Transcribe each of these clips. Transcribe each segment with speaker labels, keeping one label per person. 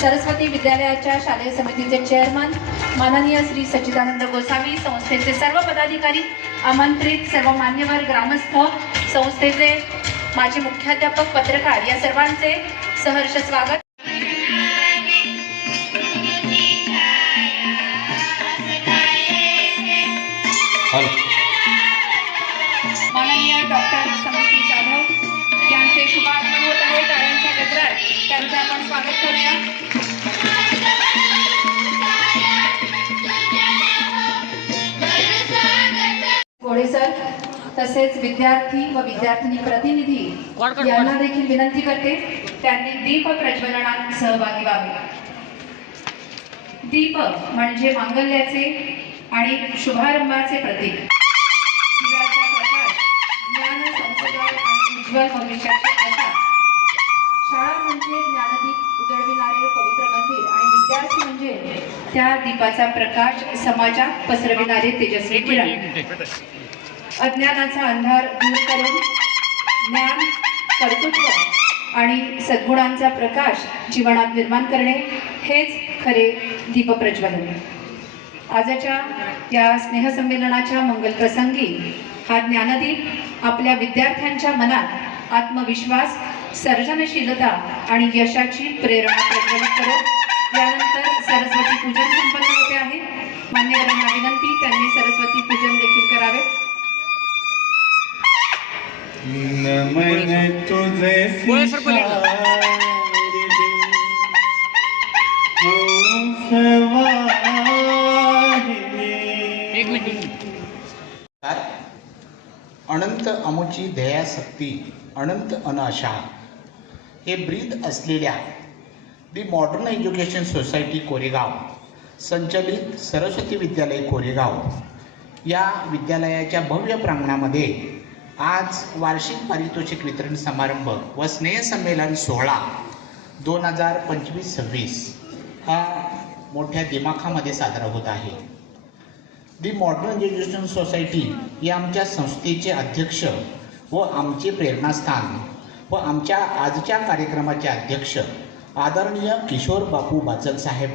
Speaker 1: सरस्वती विद्यालयाच्या शालेय समितीचे चेअरमन माननीय श्री सच्चिदानंद गोसावी संस्थेचे सर्व पदाधिकारी आमंत्रित सर्व मान्यवर ग्रामस्थ संस्थेचे माजी मुख्याध्यापक पत्रकार या सर्वांचे सहर्ष स्वागत. स्वागत करूया. गोळे सर तसेच विद्यार्थी व विद्यार्थिनी प्रतिनिधी यांना देखील विनंती करते त्यांनी दीप प्रज्वलनात सहभागी व्हावे. दीप म्हणजे मांगल्याचे आणि शुभारंभाचे प्रतीक. ज्ञान संस्कार आणि उज्ज्वल भविष्याची आशा शाळा म्हणजे ज्ञानदीप उजळविणारे पवित्र मंदिर आणि विद्यार्थी म्हणजे त्या दीपाचा प्रकाश समाजात पसरविणारे तेजस्वी किरण. अज्ञानाचा अंधार दूर करून ज्ञान कर्तृत्व आणि सद्गुणांचा प्रकाश जीवनात निर्माण करणे हेच खरे दीपप्रज्वलन. आजच्या या स्नेहसंमेलनाच्या मंगलप्रसंगी हा ज्ञानदीप आपल्या विद्यार्थ्यांच्या मनात आत्मविश्वास सर्जनशीलता आणि यशाची प्रेरणा प्रज्वलित करो. यानंतर सरस्वती पूजन संपन्न होते आहे. मान्यवरांना विनंती त्यांनी सरस्वती पूजन देखील करावे.
Speaker 2: तुझे.
Speaker 3: एक मिनिट.
Speaker 4: अनंत अमुची ध्येयासक्ती अनंत अनाशा. हे ब्रीद असलेल्या the modern education society Koregaon. संचलित सरस्वती विद्यालय कोरेगाव. या विद्यालयाच्या भव्य प्रांगणामध्ये आज वार्षिक पारितोषिक वितरण समारंभ व स्नेहसंमेलन सोहळा दोन हजार पंचवीस सव्वीस हा मोठ्या दिमाखामध्ये साजरा होत आहे. दी मॉडर्न एज्युकेशन सोसायटी ही आमच्या संस्थेचे अध्यक्ष व आमचे प्रेरणास्थान व आमच्या आजच्या कार्यक्रमाचे अध्यक्ष आदरणीय किशोर बापू बाचल साहेब.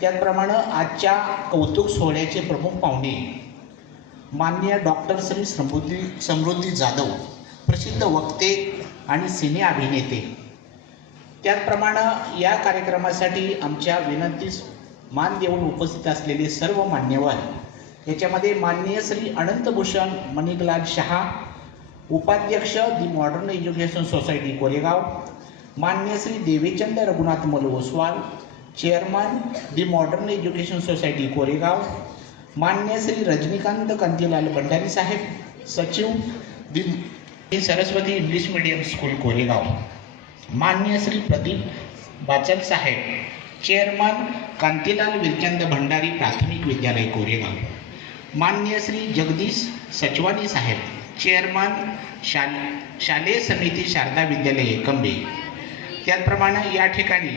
Speaker 4: त्याचप्रमाणे आजच्या कौतुक सोहळ्याचे प्रमुख पाहुणे माननीय डॉक्टर श्री समृद्धी समृद्धी जाधव प्रसिद्ध वक्ते आणि सिने अभिनेते. त्याचप्रमाणे या कार्यक्रमासाठी आमच्या विनंतीस मान देऊन उपस्थित असलेले सर्व मान्यवर याच्यामध्ये माननीय श्री अनंतभूषण मणिकलाल शहा उपाध्यक्ष the modern education society Koregaon. मान्य Shri Devichand Raghunath Mal Oswal. Chairman the modern education society Koregaon. मान्य श्री रजनीकांत कांतीलाल भंडारी साहेब. सचिव the Saraswati English medium school Koregaon. मान्य श्री प्रदीप बाचल साहेब. चेअरमन कांतीलाल विरचंद भंडारी प्राथमिक विद्यालय कोरेगाव. मान्य श्री जगदीश सचवानी साहेब. चेअरमन शाल शालेय समिती शारदा विद्यालय एकंबे त्याचप्रमाणे या ठिकाणी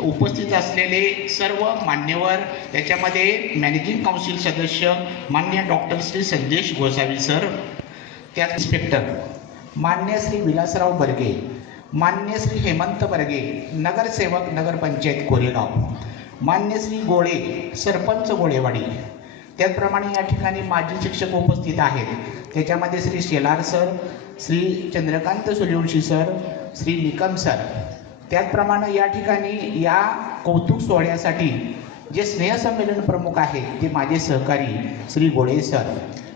Speaker 4: उपस्थित असलेले सर्व मान्यवर त्याच्यामध्ये मॅनेजिंग काउन्सिल सदस्य मान्य डॉक्टर श्री संदेश गोसावी सर त्यात इन्स्पेक्टर मान्य श्री विलासराव बर्गे मान्य श्री हेमंत बर्गे नगरसेवक नगरपंचायत कोरेगाव मान्य श्री गोळे सरपंच गोळेवाडी त्याचप्रमाणे या ठिकाणी माजी शिक्षक उपस्थित आहेत. त्याच्यामध्ये Shri Shelar sir Shri Chandrakant Suryavanshi sir Shri Nikam sir. त्याचप्रमाणे या ठिकाणी या कौतुक सोहळ्यासाठी जे स्नेहसंमेलन प्रमुख आहेत ते माझे सहकारी श्री गोळे सर.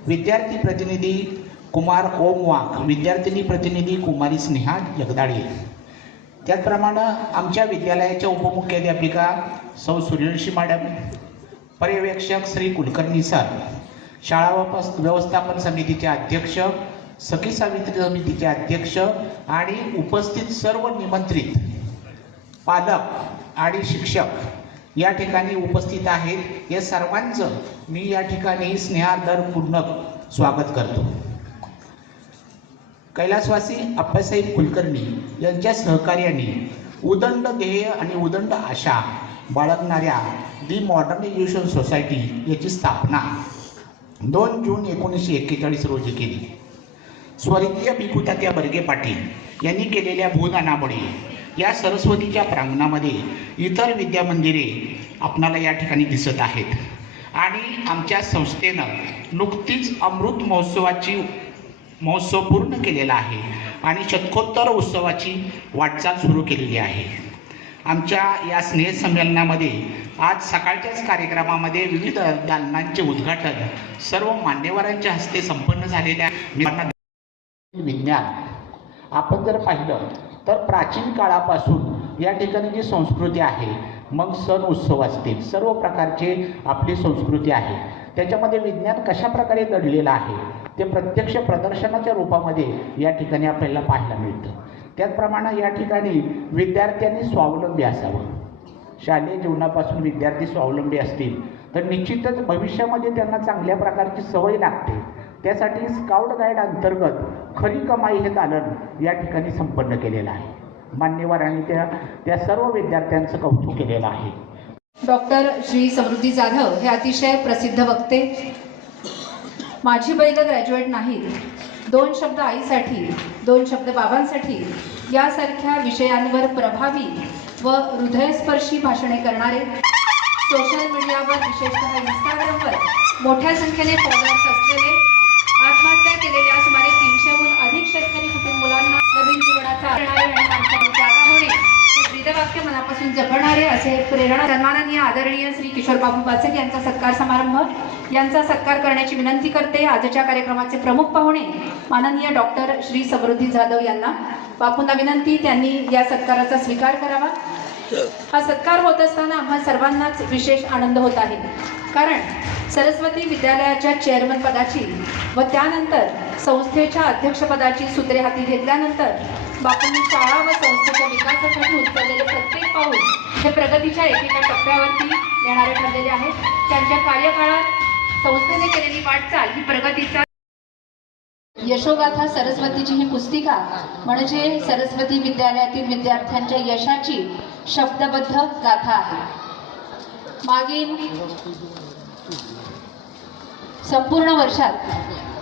Speaker 4: विद्यार्थी प्रतिनिधी कुमार ओम वाघ विद्यार्थिनी प्रतिनिधी कुमारी स्नेहा जगदाळे. त्याचप्रमाणे आमच्या विद्यालयाच्या उपमुख्याध्यापिका सौ सूर्यवंशी मॅडम पर्यवेक्षक श्री कुलकर्णी सर शाळा व्यवस्थापन समितीचे अध्यक्ष सखी सावित्री समितीचे अध्यक्ष आणि उपस्थित सर्व निमंत्रित पालक आणि शिक्षक या ठिकाणी उपस्थित आहेत. या सर्वांचं मी या ठिकाणी स्नेहादरपूर्ण स्वागत करतो. कैलासवासी अप्पासाहेब कुलकर्णी यांच्या सहकार्याने उदंड ध्येय आणि उदंड आशा बाळगणाऱ्या दी मॉडर्न एज्युकेशन सोसायटी याची स्थापना दोन जून एकोणीसशे एक्केचाळीस रोजी केली. स्वर्गीय भिकुतात्या बर्गे पाटील यांनी केलेल्या भूदानामुळे या सरस्वतीच्या प्रांगणामध्ये इतर विद्यामंदिरे आपणाला या ठिकाणी दिसत आहेत. आणि आमच्या संस्थेनं नुकतीच अमृत महोत्सवाची महोत्सव पूर्ण केलेला आहे. आणि शतकोत्तर उत्सवाची वाटचाल सुरू केलेली आहे. आमच्या या स्नेहसंमेलनामध्ये आज सकाळच्याच कार्यक्रमामध्ये विविध दालनांचे उद्घाटन सर्व मान्यवरांच्या हस्ते संपन्न झालेल्या विज्ञान. आपण जर पाहिलं तर प्राचीन काळापासून या ठिकाणी जी संस्कृती आहे मग सण उत्सव असतील. सर्व प्रकारचे आपली संस्कृती आहे. त्याच्यामध्ये विज्ञान कशा प्रकारे दडलेलं आहे? ते प्रत्यक्ष प्रदर्शनाच्या रूपामध्ये या ठिकाणी आपल्याला पाहायला मिळतं. त्याचप्रमाणे या ठिकाणी विद्यार्थ्यांनी स्वावलंबी असावं. शालेय जीवनापासून विद्यार्थी स्वावलंबी असतील तर निश्चितच भविष्यामध्ये त्यांना चांगल्या प्रकारची सवय लागते. त्यासाठी स्काउट गाईड अंतर्गत खरी कमाई हे दालन या ठिकाणी संपन्न केलेलं आहे. मान्यवरांनी त्या त्या सर्व विद्यार्थ्यांचं कौतुक केलेलं आहे.
Speaker 1: डॉक्टर श्री समृद्धी जाधव हे अतिशय प्रसिद्ध वक्ते. माझी बैल ग्रॅज्युएट नाहीत. दोन शब्द आईसाठी दोन शब्द बाबांसाठी यासारख्या विषयांवर प्रभावी व हृदयस्पर्शी भाषणे करणारे सोशल मीडियावर विशेषतः इंस्टाग्रामवर मोठ्या संख्येने फॉलोअर्स असलेले आत्महत्या केलेल्या सुमारे तीनशेहून अधिक शेतकरी कुटुंब मुलांना नवीन जीवनाचा जागा होणे हे मनापासून जपणारे असे प्रेरणा सन्माननीय आदरणीय श्री किशोर बाबू पाचक यांचा सत्कार समारंभ. यांचा सत्कार करण्याची विनंती करते. आजच्या कार्यक्रमाचे प्रमुख पाहुणे माननीय डॉक्टर श्री समृद्धी जाधव यांना. बापूंना विनंती त्यांनी या सत्काराचा स्वीकार करावा. हा सत्कार होत असताना आम्हा सर्वांनाच विशेष आनंद होत आहे. कारण सरस्वती विद्यालयाच्या चेअरमन पदाची व त्यानंतर संस्थेच्या अध्यक्षपदाची सूत्रे हाती घेतल्यानंतर बापूंनी शाळा व संस्थेच्या विकासासाठी उचललेले प्रत्येक पाऊल हे प्रगतीच्या एकेका टप्प्यावरती येणारे ठरलेले आहेत. त्यांच्या कार्यकाळात संस्थेने केलेली वाटचाल ही प्रगतीचा यशोगाथा सरस्वतीची ही पुस्तिका म्हणजे सरस्वती विद्यालयातील विद्यार्थ्यांच्या यशाची शब्दबद्ध गाथा आहे. मागील संपूर्ण वर्षात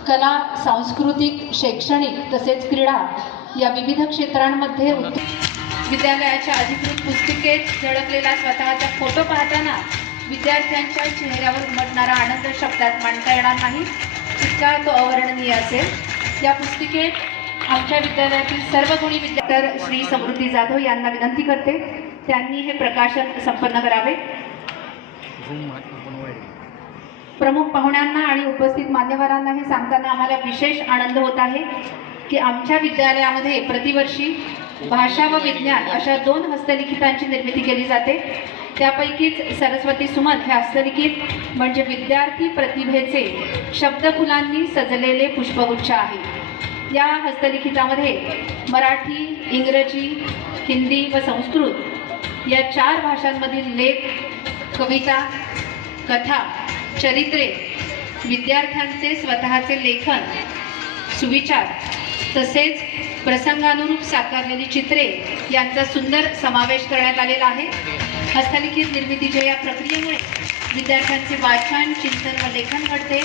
Speaker 1: कला सांस्कृतिक शैक्षणिक तसेच क्रीडा या विविध क्षेत्रांमध्ये विद्यालयाच्या अधिकृत पुस्तिकेत झळकलेला स्वतःचा फोटो पाहताना विद्यार्थ्यांच्या चेहऱ्यावर उमटणारा आनंद शब्दात मांडता येणार नाही. इतका तो अवर्णनीय असेल. या पुस्तिकेत आमच्या विद्यालयातील सर्व गुणी विद्यार्थी श्री समृद्धी जाधव यांना विनंती करते. त्यांनी हे प्रकाशन संपन्न करावे. प्रमुख पाहुण्यांना आणि उपस्थित मान्यवरांना हे सांगताना आम्हाला विशेष आनंद होत आहे. की आमच्या विद्यालयामध्ये प्रतिवर्षी भाषा व विज्ञान अशा दोन हस्तलिखितांची निर्मिती केली जाते. त्यापैकीच सरस्वती सुमन हे हस्तलिखित म्हणजे विद्यार्थी प्रतिभेचे शब्दफुलांनी सजलेले पुष्पगुच्छ आहे. या हस्तलिखितामध्ये मराठी इंग्रजी हिंदी व संस्कृत या चार भाषांमधील लेख कविता कथा चरित्रे विद्यार्थ्यांचे स्वतःचे लेखन सुविचार तसेच प्रसंगानुरूप साकारलेली चित्रे यांचा सुंदर समावेश करण्यात आलेला आहे. हस्तलिखित निर्मितीच्या या प्रक्रियेमुळे विद्यार्थ्यांचे वाचन चिंतन व लेखन घडते.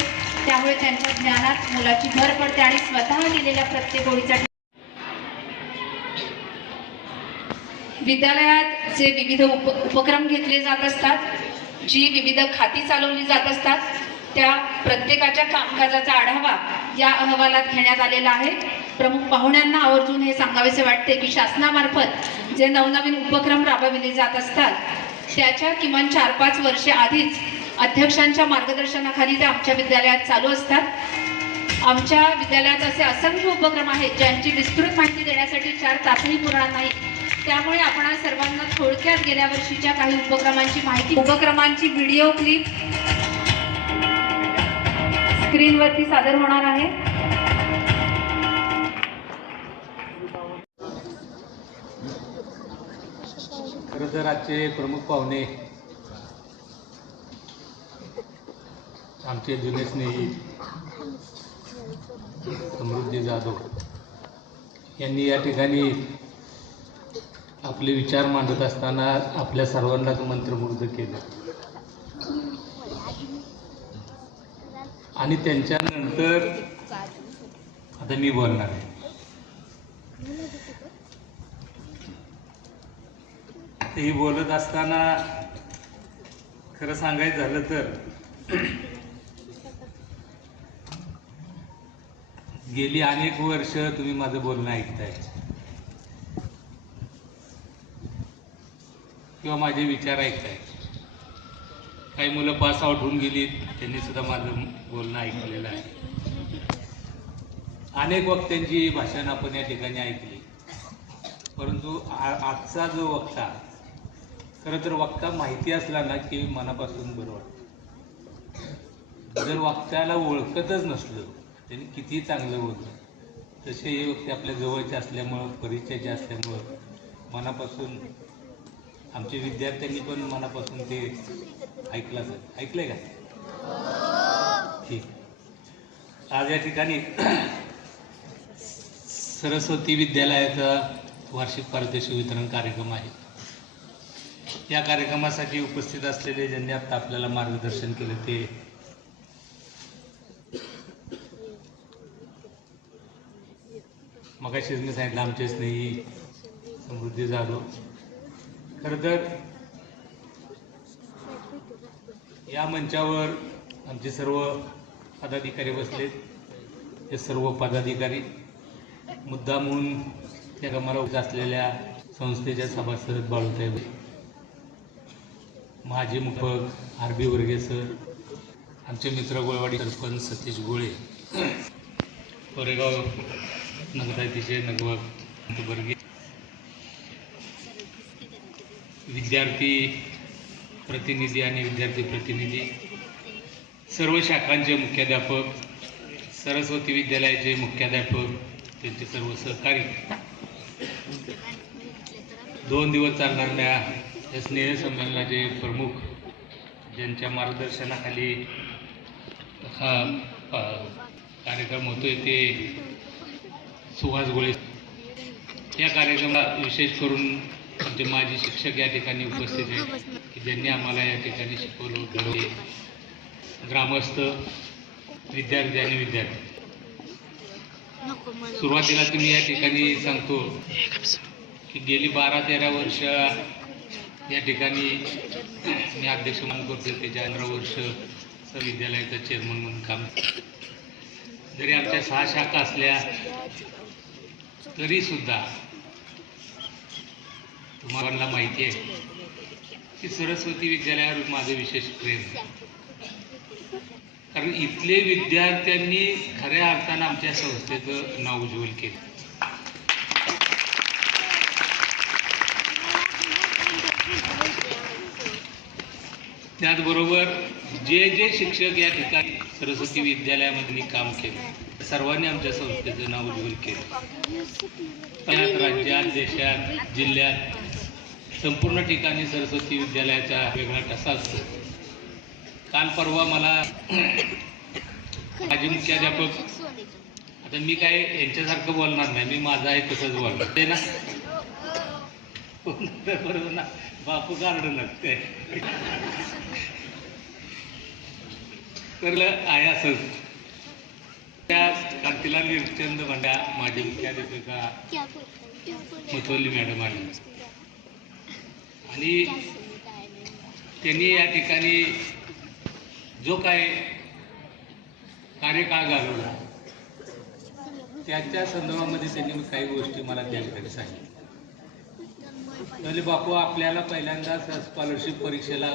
Speaker 1: त्यामुळे त्यांच्या ज्ञानात मुलाची भर पडते आणि स्वतः लिहिलेल्या प्रत्येक ओळीचा विद्यालयात जे विविध उप उपक्रम घेतले जात असतात जी विविध खाती चालवली जात असतात त्या प्रत्येकाच्या कामकाजाचा आढावा या अहवालात घेण्यात आलेला आहे. प्रमुख पाहुण्यांना आवर्जून हे सांगावेसे वाटते की शासनामार्फत जे नवनवीन उपक्रम राबविले जात असतात त्याच्या किमान चार पाच वर्षे आधीच अध्यक्षांच्या मार्गदर्शनाखाली ते आमच्या विद्यालयात चालू असतात. आमच्या विद्यालयात असे असंख्य उपक्रम आहेत ज्यांची विस्तृत माहिती देण्यासाठी चार तासही पुरणार नाही त्यामुळे आपण सर्वांना थोडक्यात गेल्या वर्षीच्या काही उपक्रमांची माहिती उपक्रमांची व्हिडिओ क्लिप स्क्रीनवरती सादर होणार आहे.
Speaker 5: खरं प्रमुख पाहुणे. आमचे जुने स्नेही समृद्धी जाधव. यांनी या ठिकाणी आपले विचार मांडत असताना आपल्या सर्वांनाच मंत्रमुग्ध केलं. आणि त्यांच्यानंतर आता मी बोलणार आहे. ही बोलत असताना खरं सांगायचं झालं तर गेली अनेक वर्ष तुम्ही माझं बोलणं ऐकताय. किंवा माझे विचार ऐकताय. काही मुलं पास आउट होऊन गेली त्यांनी सुद्धा माझं बोलणं ऐकलेलं आहे. अनेक वक्त्यांची भाषण आपण या ठिकाणी ऐकली. परंतु आजचा जो वक्ता खरं तर वक्ता माहिती असला ना की मनापासून बरं वाटतं. जर वक्त्याला ओळखतच नसलं त्यांनी किती चांगलं बोललं तसे हे वक्ते आपल्या जवळचे असल्यामुळं परिचयाचे असल्यामुळं मनापासून आमच्या विद्यार्थ्यांनी पण मनापासून ते ऐकलं असेल. ऐकलंय का? ठीक. आज या ठिकाणी सरस्वती विद्यालयाचा वार्षिक पारितोषिक वितरण कार्यक्रम आहे. या कार्यक्रमासाठी उपस्थित असलेले ज्यांनी आता आपल्याला मार्गदर्शन केलं ते. मगाशीच मी सांगितलं आमचे स्नेही समृद्धी जाधव खरं तर या मंचावर आमचे सर्व पदाधिकारी बसलेत. हे सर्व पदाधिकारी मुद्दामहून त्या कामाला असलेल्या संस्थेच्या सभासद बाळूसाहेब माजी मुखक आर बी वर्गे सर आमचे मित्र गोळवाडी सरपंच सतीश गोळे कोरेगाव नगराधीशे नगवक वर्गे. विद्यार्थी प्रतिनिधी आणि विद्यार्थी प्रतिनिधी सर्व शाखांचे मुख्याध्यापक सरस्वती विद्यालयाचे मुख्याध्यापक त्यांचे सर्व सहकारी. दोन दिवस चालणाऱ्या या स्नेहसंमेलनाचे प्रमुख ज्यांच्या मार्गदर्शनाखाली हा कार्यक्रम होतोय ते सुहास गोळे या कार्यक्रमाला विशेष करून आमचे माजी शिक्षक या ठिकाणी उपस्थित आहेत की ज्यांनी आम्हाला या ठिकाणी शिकवलं घडवले. ग्रामस्थ विद्यार्थी आणि विद्यार्थी. सुरुवातीला तुम्ही या ठिकाणी सांगतो की गेली बारा तेरा वर्ष या ठिकाणी मी अध्यक्ष म्हणून करतो त्याच्या अठरा वर्ष विद्यालयाचं चेअरमन म्हणून काम जरी आमच्या सहा शाखा असल्या तरी सुद्धा तुम्हाला माहिती आहे की सरस्वती विद्यालयावर माझं विशेष प्रेम कारण इथले विद्यार्थ्यांनी खऱ्या अर्थानं आमच्या संस्थेचं नाव उज्ज्वल केलं. त्याचबरोबर जे जे शिक्षक या ठिकाणी सरस्वती विद्यालयामध्ये काम केलं सर्वांनी आमच्या संस्थेचं नाव उज्ज्वल केलं. राज्यात देशात जिल्ह्यात संपूर्ण ठिकाणी सरस्वती विद्यालयाचा वेगळा ठसा असतो. काल परवा मला माझे मुख्याध्यापक आता मी काय यांच्यासारखं बोलणार नाही मी माझं आहे तसंच बोलणार. ते ना? हो, बरोबर ना? बापू गार्डन ते तर आहे त्या कांतीलाल वीरचंद भांड्या माझी मुख्याध्यापिका मथोली मॅडम आली आणि त्यांनी या ठिकाणी जो काय कार्यकाळ घालवला त्याच्या संदर्भामध्ये त्यांनी काही गोष्टी मला त्या ठिकाणी सांगितल्या. म्हणजे बापू आपल्याला पहिल्यांदा स्कॉलरशिप परीक्षेला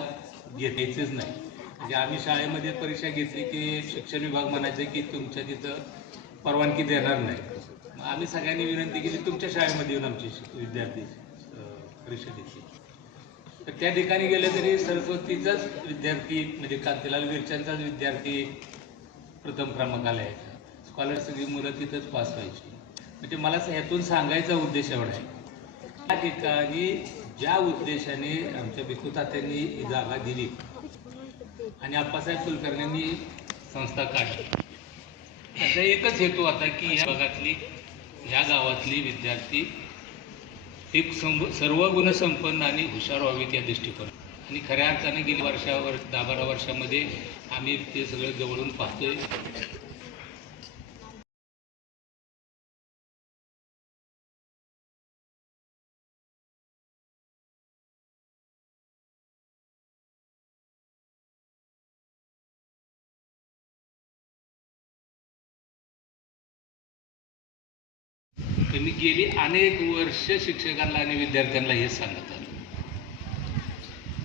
Speaker 5: घेतायचंच नाही. म्हणजे आम्ही शाळेमध्ये परीक्षा घेतली की शिक्षण विभाग म्हणायचे की तुमच्या तिथं परवानगी देणार नाही. मग आम्ही सगळ्यांनी विनंती केली तुमच्या शाळेमध्ये येऊन आमची विद्यार्थी परीक्षा घेतली. तर त्या ठिकाणी गेलं तरी सरस्वतीचाच विद्यार्थी म्हणजे कांतीलाल विरच्यांचाच विद्यार्थी प्रथम क्रमांकाला यायचा. स्कॉलरशिप मुलं तिथंच पास व्हायची. म्हणजे मला ह्यातून सांगायचा उद्देश एवढा आहे. त्या ठिकाणी ज्या उद्देशाने आमच्या भिकूतात्यांनी ही जागा दिली आणि आप्पासाहेब कुलकर्ण्यांनी संस्था काढली. त्याचा एकच हेतू होता की या भागातली या गावातली विद्यार्थी एक सर्व गुणसंपन्न आणि हुशार व्हावीत या दृष्टिकोन आणि खऱ्या अर्थाने गेल्या वर्षावर दहा बारा वर्षामध्ये आम्ही ते सगळं जवळून पाहतोय. तर मी गेली अनेक वर्ष शिक्षकांना आणि विद्यार्थ्यांना हे सांगत आलो.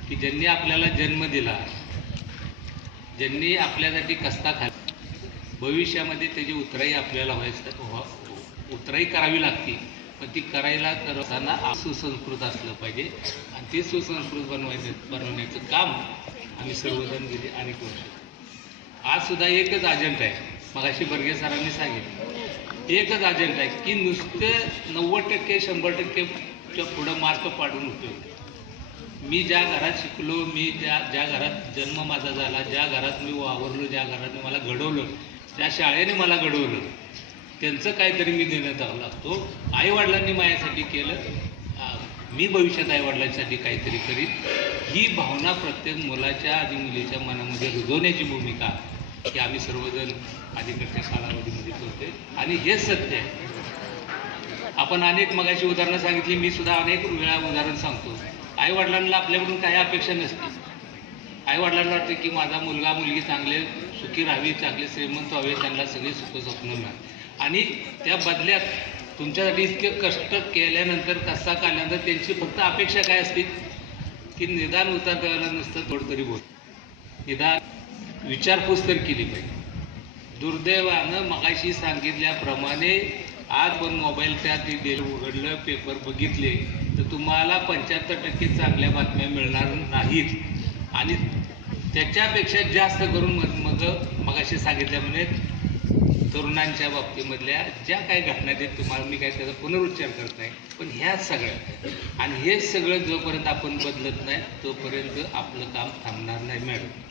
Speaker 5: की ज्यांनी आपल्याला जन्म दिला ज्यांनी आपल्यासाठी कस्ता खाली भविष्यामध्ये त्याची उतराई आपल्याला व्हायचं उतराई करावी लागते. पण ती करायला करताना सुसंस्कृत असलं पाहिजे. आणि ते सुसंस्कृत बनवायचं बनवण्याचं काम आम्ही सर्वजण गेले अनेक वर्ष. आज सुद्धा एकच अजंट आहे. मगाशी बर्गे सरांनी सांगितलं. एकच अजेंडा आहे की नुसतं नव्वद टक्के शंभर टक्केच्या पुढं मार्क पाडून उपयोग. मी ज्या घरात शिकलो मी ज्या ज्या घरात जन्म माझा झाला ज्या घरात मी वावरलो ज्या घरात मला घडवलं त्या शाळेने मला घडवलं त्यांचं काहीतरी मी देण्यात आव लागतो. आईवडिलांनी माझ्यासाठी केलं. मी भविष्यात आईवडिलांसाठी काहीतरी करीन. ही भावना प्रत्येक मुलाच्या आणि मुलीच्या मनामध्ये रुजवण्याची भूमिका की आम्ही सर्वजण अलीकडच्या कालावधीमध्ये होते आणि हेच सत्य आहे. आपण अनेक मगाशी उदाहरणं सांगितली मी सुद्धा अनेक वेळा उदाहरण सांगतो. आई वडिलांना आपल्याकडून काही अपेक्षा नसते. आई वडिलांना की माझा मुलगा मुलगी चांगले सुखी राहावी चांगले श्रीमंत व्हावे त्यांना सगळे सुख स्वप्न मिळाल आणि त्या बदल्यात तुमच्यासाठी इतके कष्ट केल्यानंतर कसा काढल्यानंतर त्यांची फक्त अपेक्षा काय असते? की निदान उतार द्यायला नसतं थोडं तरी बोल. निदान विचारपूस तर केली पाहिजे दुर्दैवानं मगाशी सांगितल्याप्रमाणे आज पण मोबाईलच्या त्यात डेल उघडलं पेपर बघितले तर तुम्हाला पंच्याहत्तर टक्के चांगल्या बातम्या मिळणार नाहीत. आणि त्याच्यापेक्षा जास्त करून मग मग मगाशी सांगितल्यामुळे तरुणांच्या बाबतीमधल्या ज्या काही घटना आहेत तुम्हाला मी काय त्याचा पुनरुच्चार करत नाही पण ह्याच सगळ्या. आणि हे सगळं जोपर्यंत आपण बदलत नाही तोपर्यंत आपलं काम थांबणार नाही मॅडम.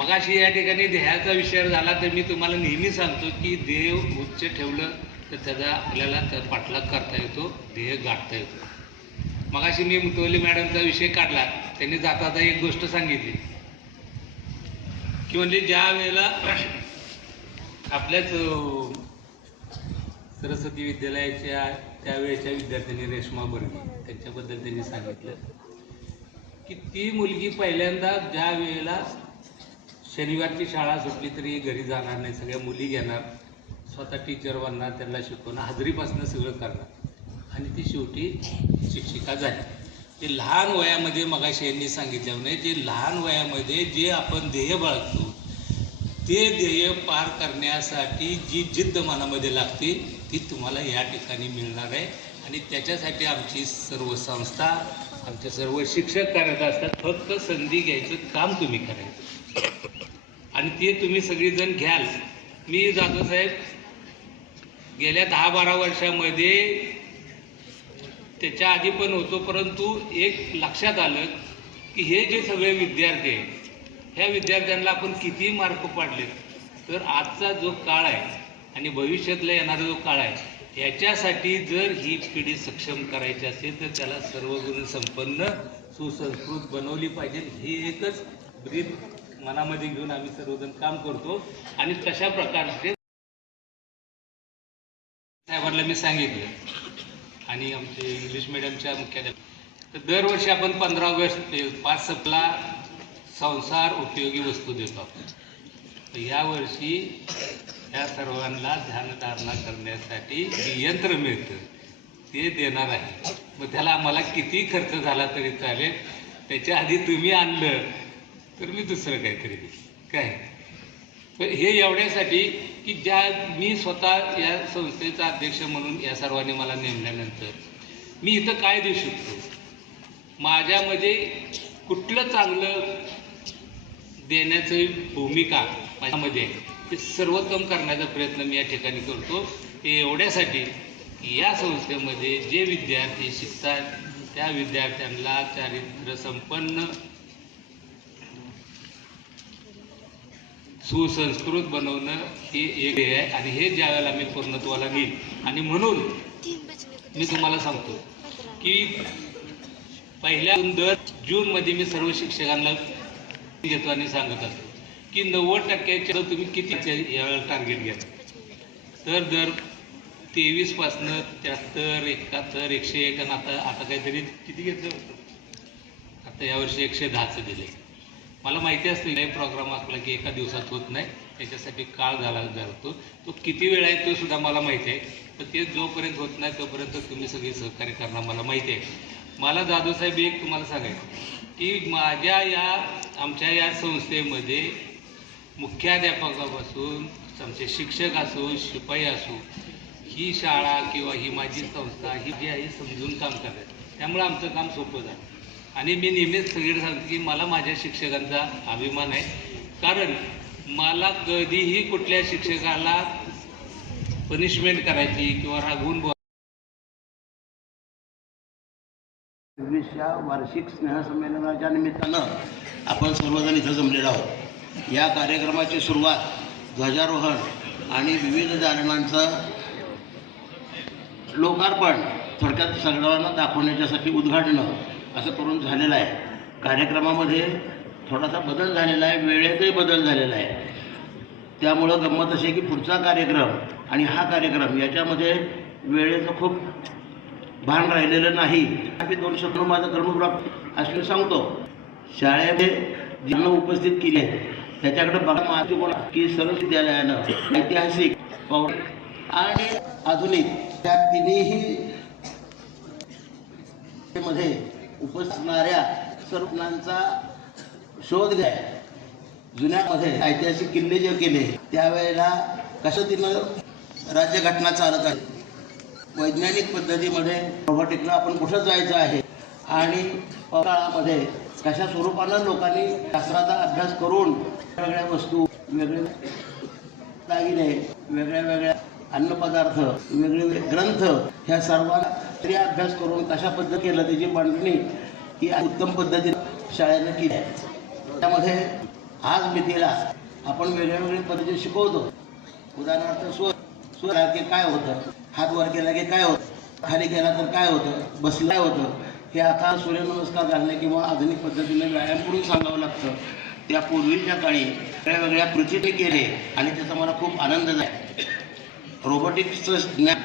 Speaker 5: मगाशी या ठिकाणी देहाचा विषय झाला तर मी तुम्हाला नेहमी सांगतो की देह उच्च ठेवलं तर त्याचा आपल्याला त्या पाठलाग करता येतो ध्येय गाठता येतो. मगाशी मी मुतवली मॅडमचा विषय काढला त्यांनी जाता जाता एक गोष्ट सांगितली. की म्हणजे ज्या वेळेला आपल्याच सरस्वती विद्यालयाच्या त्यावेळेच्या विद्यार्थ्यांनी रेश्मा बर्गे त्यांच्याबद्दल त्यांनी सांगितलं की ती मुलगी पहिल्यांदा ज्या वेळेला शनिवारची शाळा सुटली तरी घरी जाणार नाही सगळ्या मुली घेणार. स्वतः टीचर बनणार त्यांना शिकवणार हजरीपासनं सगळं करणार. आणि ती शेवटी शिक्षिका झाली. ते लहान वयामध्ये मगाशी यांनी सांगितल्यामुळे जे लहान वयामध्ये जे आपण ध्येय बाळगतो ते ध्येय पार करण्यासाठी जी जिद्द मनामध्ये लागते ती तुम्हाला या ठिकाणी मिळणार आहे. आणि त्याच्यासाठी आमची सर्व संस्था आमचे सर्व शिक्षक करत असतात. फक्त संधी घ्यायचं काम तुम्ही करायचं. आणि ते तुम्ही सगळीजण घ्याल. मी जाधव साहेब गेल्या दहा बारा वर्षामध्ये त्याच्या आधी पण होतो परंतु एक लक्षात आलं की हे जे सगळे विद्यार्थी आहेत ह्या विद्यार्थ्यांना आपण किती मार्क पाडले तर आजचा जो काळ आहे आणि भविष्यातला येणारा जो काळ आहे याच्यासाठी जर ही पिढी सक्षम करायची असेल तर त्याला सर्व गुण संपन्न सुसंस्कृत बनवली पाहिजे. ही एकच ब्रीद मनामध्ये घेऊन आम्ही सर्वजण काम करतो. आणि कशा प्रकारचे साहेबांना मी सांगितलं. आणि आमचे इंग्लिश मिडियमच्या मुख्याध्यापक तर दरवर्षी आपण पंधरा ऑगस्ट ते पाच सप्ला संसार उपयोगी वस्तू देतो. आपण तर यावर्षी या सर्वांना ध्यानधारणा करण्यासाठी जे यंत्र मिळतं ते देणार आहे. मग त्याला आम्हाला किती खर्च झाला तरी चालेल? त्याच्या आधी तुम्ही आणलं तर मी दुसरं काहीतरी काय? तर हे एवढ्यासाठी की ज्या मी स्वतः या संस्थेचा अध्यक्ष म्हणून या सर्वांनी मला नेमल्यानंतर मी इथं काय देऊ शकतो. माझ्यामध्ये कुठलं चांगलं देण्याची भूमिका माझ्यामध्ये ते सर्वोत्तम करण्याचा प्रयत्न मी या ठिकाणी करतो. हे एवढ्यासाठी की या संस्थेमध्ये जे विद्यार्थी शिकतात त्या विद्यार्थ्यांना चारित्र्य संपन्न सुसंस्कृत बनवणं हे एक आहे आणि हे ज्या वेळेला मी पूर्णत्वाला नेईल आणि म्हणून मी तुम्हाला सांगतो की पहिल्या दर जूनमध्ये मी सर्व शिक्षकांना घेतो आणि सांगत असतो की नव्वद टक्क्याच्या तुम्ही किती यावेळेला टार्गेट घ्या. तर दर तेवीसपासनं त्र्याहत्तर एकाहत्तर एकशे एक आणि आता आता काहीतरी किती घेतलं? होतं आता यावर्षी एकशे दहाचं दिले मला माहिती असते काही प्रोग्राम असला की एका दिवसात होत नाही. त्याच्यासाठी काळ घाला जातो. तो किती वेळ आहे तो सुद्धा मला माहिती आहे. पण ते जोपर्यंत होत नाही तोपर्यंत तुम्ही सगळी सहकार्य करणार मला माहिती आहे. मला जाधवसाहेब एक तुम्हाला सांगायचं की माझ्या या आमच्या या संस्थेमध्ये मुख्याध्यापकापासून आमचे शिक्षक असो शिपाई असो ही शाळा किंवा ही माझी संस्था ही जी आहे समजून काम करतात. त्यामुळे आमचं काम सोपं झालं. आणि मी नेहमीच सगळीकडे सांगतो की मला माझ्या शिक्षकांचा अभिमान आहे. कारण मला कधीही कुठल्या शिक्षकाला पनिशमेंट करायची किंवा रागवून बोल
Speaker 2: सव्वीसच्या वार्षिक स्नेहसंमेलनाच्या निमित्तानं आपण सर्वजण इथं जमलेलो आहोत. या कार्यक्रमाची सुरुवात ध्वजारोहण आणि विविध दालनांचं लोकार्पण थोडक्यात सगळ्यांना दाखवण्याच्यासाठी उद्घाटनं असं करून झालेलं आहे. कार्यक्रमामध्ये थोडासा बदल झालेला आहे वेळेतही बदल झालेला आहे. त्यामुळं गंमत अशी की पुढचा कार्यक्रम आणि हा कार्यक्रम याच्यामध्ये वेळेचं खूप भान राहिलेलं नाही. आम्ही दोन शब्द माझं कर्मप्राप्त असलं सांगतो. शाळेमध्ये ज्यांना उपस्थित केले त्याच्याकडे बघा माझी कोण की सर्व विद्यालयानं ऐतिहासिक पौर आणि आधुनिक त्या तिन्ही मध्ये उपसणाऱ्या सर्वांचा शोध घ्या. जुन्यामध्ये ऐतिहासिक किल्ले जे केले त्यावेळेला कसं तिनं राज्यघटना चालत आहे वैज्ञानिक पद्धतीमध्ये रोबोटिकला आपण कुठं जायचं आहे? आणि काळामध्ये कशा स्वरूपानं लोकांनी शास्त्राचा अभ्यास करून वेगळ्या वस्तू वेगळे दागिने वेगळ्या वेगळ्या अन्नपदार्थ वेगळे ग्रंथ ह्या सर्वांना तरी अभ्यास करून कशा पद्धत केलं त्याची मांडणी ही उत्तम पद्धतीने शाळेनं केली आहे. त्यामध्ये आज मितीला आपण वेगळ्या वेगळ्या पद्धतीने शिकवतो. उदाहरणार्थ स्व स्वर की काय होतं? हात वर केला की काय होतं? खाली गेला तर काय होतं? बसलं काय होतं? हे आता सूर्यनमस्कार घालणे किंवा आधुनिक पद्धतीने व्यायाम करून सांगावं लागतं. त्या पूर्वीच्या काळी वेगळ्या वेगळ्या कृतीने केले आणि त्याचा मला खूप आनंद आहे रोबोटिक्सचं ज्ञान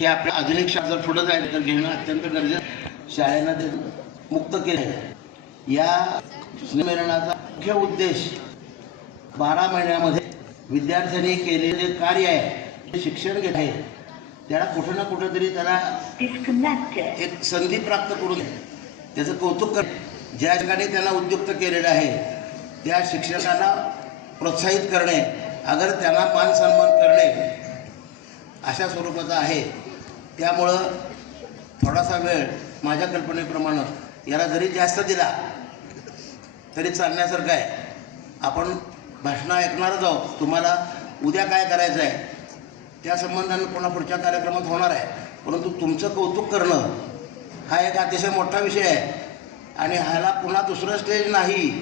Speaker 2: हे आपल्या आधुनिक शाळा जर पुढं जायचं तर घेणं अत्यंत गरजेचं शाळेनं ते मुक्त केले आहे. या संमेलनाचा मुख्य उद्देश बारा महिन्यामध्ये विद्यार्थ्यांनी केलेले जे कार्य आहे जे शिक्षण घेत आहे. त्याला कुठं ना कुठं तरी त्याला एक संधी प्राप्त करून त्याचं कौतुक कर. ज्या ठिकाणी त्यांना उद्युक्त केलेलं आहे त्या शिक्षकांना प्रोत्साहित करणे अगर त्यांना मान सन्मान करणे अशा स्वरूपाचा आहे. त्यामुळं थोडासा वेळ माझ्या कल्पनेप्रमाणे याला जरी जास्त दिला तरी चालण्यासारखं आहे. आपण भाषणं ऐकणारच आहोत. तुम्हाला उद्या काय करायचं आहे त्या संबंधाने पुन्हा पुढच्या कार्यक्रमात होणार आहे. परंतु तुमचं कौतुक करणं हा एक अतिशय मोठा विषय आहे. आणि ह्याला पुन्हा दुसरं स्टेज नाही.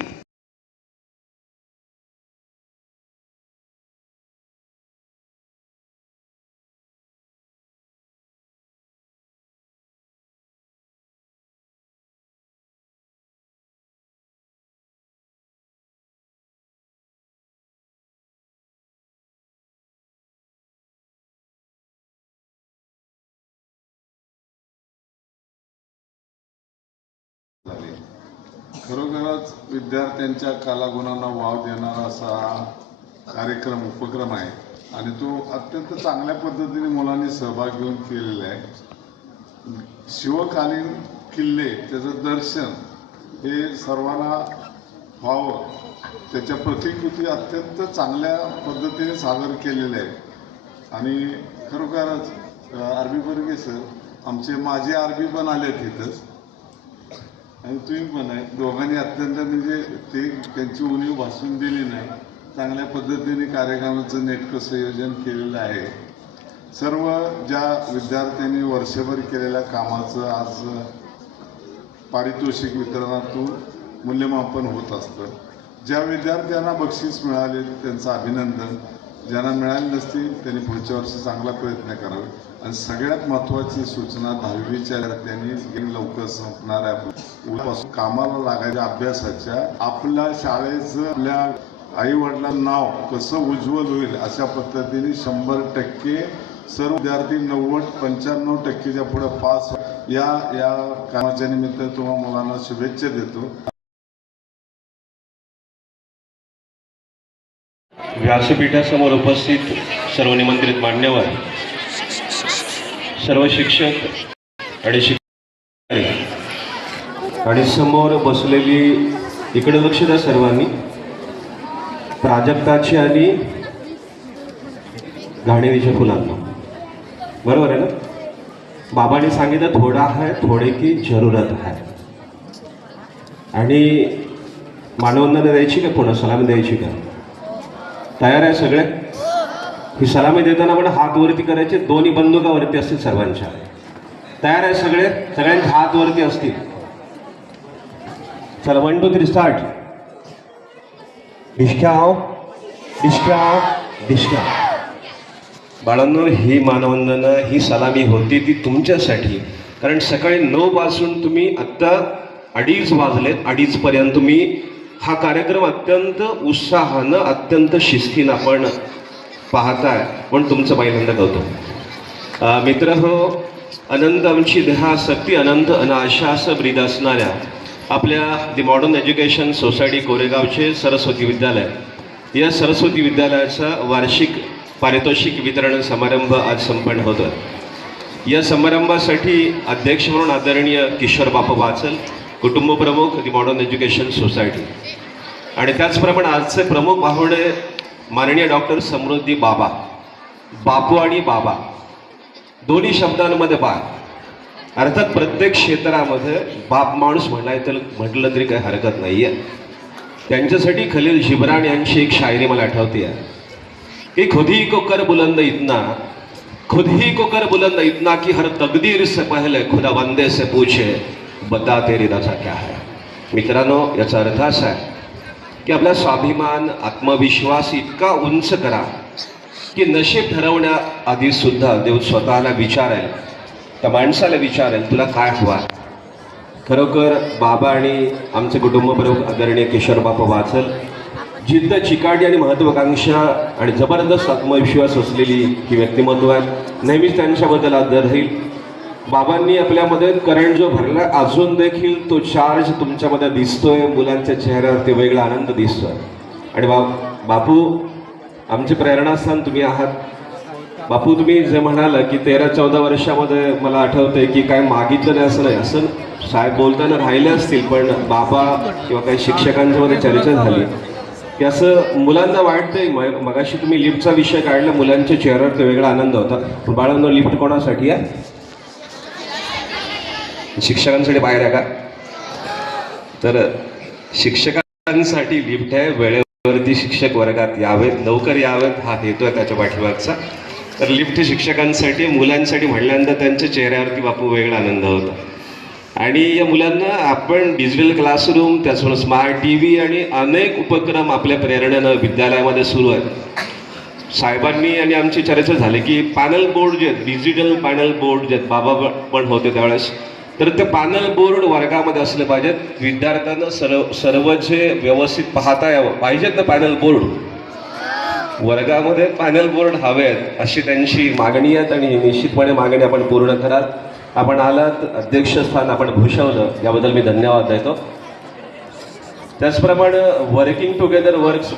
Speaker 6: खरोखरच विद्यार्थ्यांच्या कलागुणांना वाव देणारा असा कार्यक्रम उपक्रम आहे. आणि तो अत्यंत चांगल्या पद्धतीने मुलांनी सहभाग घेऊन केलेला आहे. शिवकालीन किल्ले त्याचं दर्शन हे सर्वांना व्हावं. त्याच्या प्रतिकृती अत्यंत चांगल्या पद्धतीने सादर केलेल्या आहेत. आणि खरोखरच आरबी बर्गे सर आमचे माजी आरबी पण आले तिथंच आणि तुम्ही पण आहे दोघांनी अत्यंत म्हणजे ते त्यांची उणीव भासून दिली नाही. चांगल्या पद्धतीने कार्यक्रमाचं नेटकं संयोजन केलेलं आहे. सर्व ज्या विद्यार्थ्यांनी वर्षभर केलेल्या कामाचं आज पारितोषिक वितरणातून मूल्यमापन होत असतं. ज्या विद्यार्थ्यांना बक्षीस मिळाले त्यांचं अभिनंदन. ज्यांना मिळाली नसतील त्यांनी पुढच्या वर्षी चांगला प्रयत्न करावे. आणि सगळ्यात महत्त्वाची सूचना दहावीच्या त्यांनी लवकर संपणार आहे उद्यापासून कामाला लागायच्या अभ्यासाच्या आपल्या शाळेचं आपल्या आई वडिलांचं नाव कसं उज्ज्वल होईल अशा पद्धतीने शंभर टक्के सर्व विद्यार्थी नव्वद पंच्याण्णव टक्केच्या पुढे पास हो- या या कामाच्या निमित्त तुम्हा मुलांना शुभेच्छा देतो.
Speaker 7: व्यासपीठासमोर उपस्थित सर्व निमंत्रित मान्यवर सर्व शिक्षक आणि शिक्षक आणि समोर बसलेली इकडे लक्ष द्या सर्वांनी. प्राजक्ताची आणि घाणेरीच्या फुलांना. बरोबर आहे ना? बाबांनी सांगितलं थोडा है थोडे की जरूरत आहे. आणि मानवांना द्यायची का पुन्हा द्यायची का? तयार आहे सगळे? ही सलामी देताना पण हात वरती करायचे दोन्ही बंदुकावरती असतील सर्वांच्या. तयार आहे सगळे? सगळ्यांच्या हात वरती असतील. चला वन टू थ्री स्टार्ट डिशक्याव डिशक्याव डिशक्याव बाळांनो ही मानवंदना ही सलामी होती ती तुमच्यासाठी. कारण सकाळी नऊ पासून तुम्ही आत्ता अडीच वाजलेत अडीचपर्यंत तुम्ही हा कार्यक्रम अत्यंत उत्साहानं अत्यंत शिस्तीनं आपण पाहताय. पण तुमचं पहिल्यांदा कळतो मित्र हो अनंत आमची देहासक्ती अनंत अनाशास ब्रीद असणाऱ्या आपल्या दि मॉडर्न एज्युकेशन सोसायटी कोरेगावचे सरस्वती विद्यालय. या सरस्वती विद्यालयाचा वार्षिक पारितोषिक वितरण समारंभ आज संपन्न होतो या समारंभासाठी अध्यक्ष म्हणून आदरणीय किशोर बाप वाचल कुटुंबप्रमुख दी मॉडर्न एज्युकेशन सोसायटी. आणि त्याचप्रमाणे आजचे प्रमुख पाहुणे माननीय डॉक्टर समृद्धी बाबा बापू आणि बाबा. दोन्ही शब्दांमध्ये बा अर्थात प्रत्येक क्षेत्रामध्ये बाप माणूस म्हणाय तर म्हटलं तरी काही हरकत नाही आहे त्यांच्यासाठी खलील जिब्रान यांची एक शायरी मला आठवते. आहे की खुद ही को कर बुलंद इतना खुद ही को कर बुलंद इतना कि हर तकदीर से पहले खुदा बंदे से पूछे. बता तेरी रजा क्या है। मित्रांनो याचा अर्थ असा आहे की आपला स्वाभिमान आत्मविश्वास इतका उंच करा की नशीब ठरवण्याआधी सुद्धा देव स्वतःला विचारेल त्या माणसाला विचारेल तुला काय हवा खरोखर बाबा आणि आमचे कुटुंब आदरणीय किशोर बापा वाचल जिद्द चिकाटी आणि महत्वाकांक्षा आणि जबरदस्त आत्मविश्वास असलेली ही व्यक्तिमत्व आहे. नेहमीच त्यांच्याबद्दल आदर राहील. बाबांनी आपल्यामध्ये करंट जो भरला अजून देखील तो चार्ज तुमच्यामध्ये दिसतोय मुलांच्या चेहऱ्यावरती वेगळा आनंद दिसतोय. आणि बा बापू आमचे प्रेरणास्थान तुम्ही आहात. बापू तुम्ही जे म्हणाला की तेरा चौदा वर्षामध्ये मला आठवतंय की काय मागितलं नाही असं नाही. असं साहेब बोलताना राहिले असतील पण बाबा किंवा काही शिक्षकांच्या मध्ये चर्चा झाली. की असं मुलांना वाटतंय मगाशी तुम्ही लिफ्टचा विषय काढला मुलांच्या चेहऱ्यावर वेगळा आनंद होता. पण बाळांनो लिफ्ट कोणासाठी आहे? शिक्षकांसाठी बाहेर आहे का? तर शिक्षकांसाठी लिफ्ट आहे वेळेवरती शिक्षक वर्गात यावेत लवकर यावेत हा हेतू आहे त्याच्या पाठीमागचा. तर लिफ्ट शिक्षकांसाठी मुलांसाठी म्हणल्यानंतर त्यांच्या चेहऱ्यावरती बापू वेगळा आनंद होता. आणि या मुलांना आपण डिजिटल क्लासरूम त्याचबरोबर स्मार्ट टी व्ही आणि अनेक उपक्रम आपल्या प्रेरणेनं विद्यालयामध्ये सुरू आहेत. साहेबांनी आणि आमची चर्चा झाली की पॅनल बोर्ड जे आहेत डिजिटल पॅनल बोर्ड जे आहेत बाबा पण होते त्यावेळेस. तर ते पॅनल बोर्ड वर्गामध्ये असले पाहिजेत. विद्यार्थ्यांना सर्व सर्व जे व्यवस्थित पाहता यावं. पाहिजेत ना पॅनल बोर्ड? वर्गामध्ये पॅनल बोर्ड हवे आहेत अशी त्यांची मागणी आहेत आणि निश्चितपणे मागणी आपण पूर्ण कराल. आपण आलात अध्यक्षस्थान आपण भूषवलं याबद्दल मी धन्यवाद देतो. त्याचप्रमाणे वर्किंग टुगेदर वर्क्स